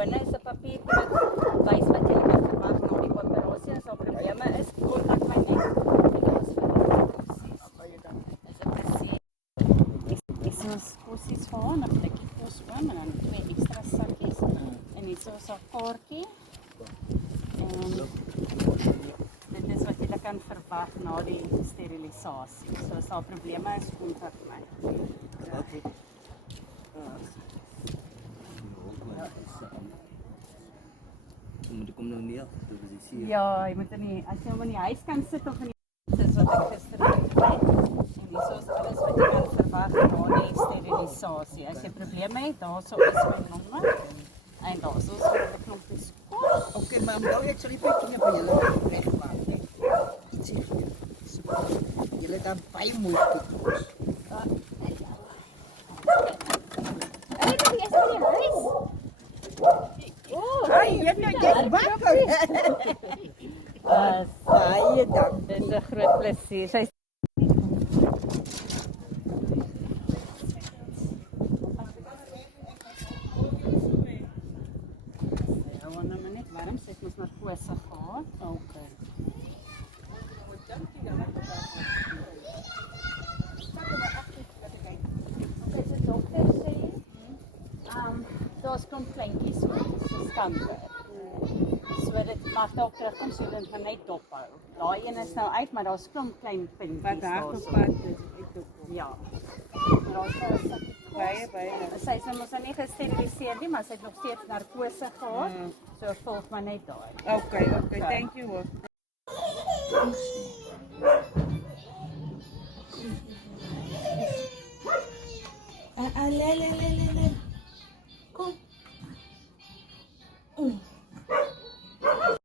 Binne is 'n papiertjie wat wys wat jy kan verwag na die operasie. As daar probleme is, kontak my net. Dis ons kosies vir haar, 'n blikkie kos oom en dan 2 ekstra sakkies. En hier is 'n kaartjie. En dit is wat jy kan verwag na die sterilisasie. So as daar probleme is, kontak my. Okay. Moet ik hem nou niet af? Ja, jy moet as jy hom in die huis kan sit of in die soos wat ek gister gesê het. En hier is alles wat jy kan verwag na die sterilisasie. As jy probleme het, daarso is my nommer. En daarso is vir die knoppies kos. Oké, maar nou ek sal die pakkie van julle wegmaak, né? Julle het dan baie moeite gekos. Ai, jy nou jy wakker. Baie dankie. Dit is 'n groot plesier. Sy warm, sy het mos narkose gehad. Okay. Die dokter sê, daar's klomp kleintjies so, dis 'n skanker. So dit mag dalk terugkom, so hulle gaan net dophou. Daai een is nou uit, maar daar's klomp klein puntjies. Wat daar op pad is, ek dink. Ja. Daar's nou 'n sakkie Baie. Sy is mos nie gesteriliseer nie, maar sy het nog steeds narkose gehad. So volg maar net daai. Okay, thank you hoor. Le.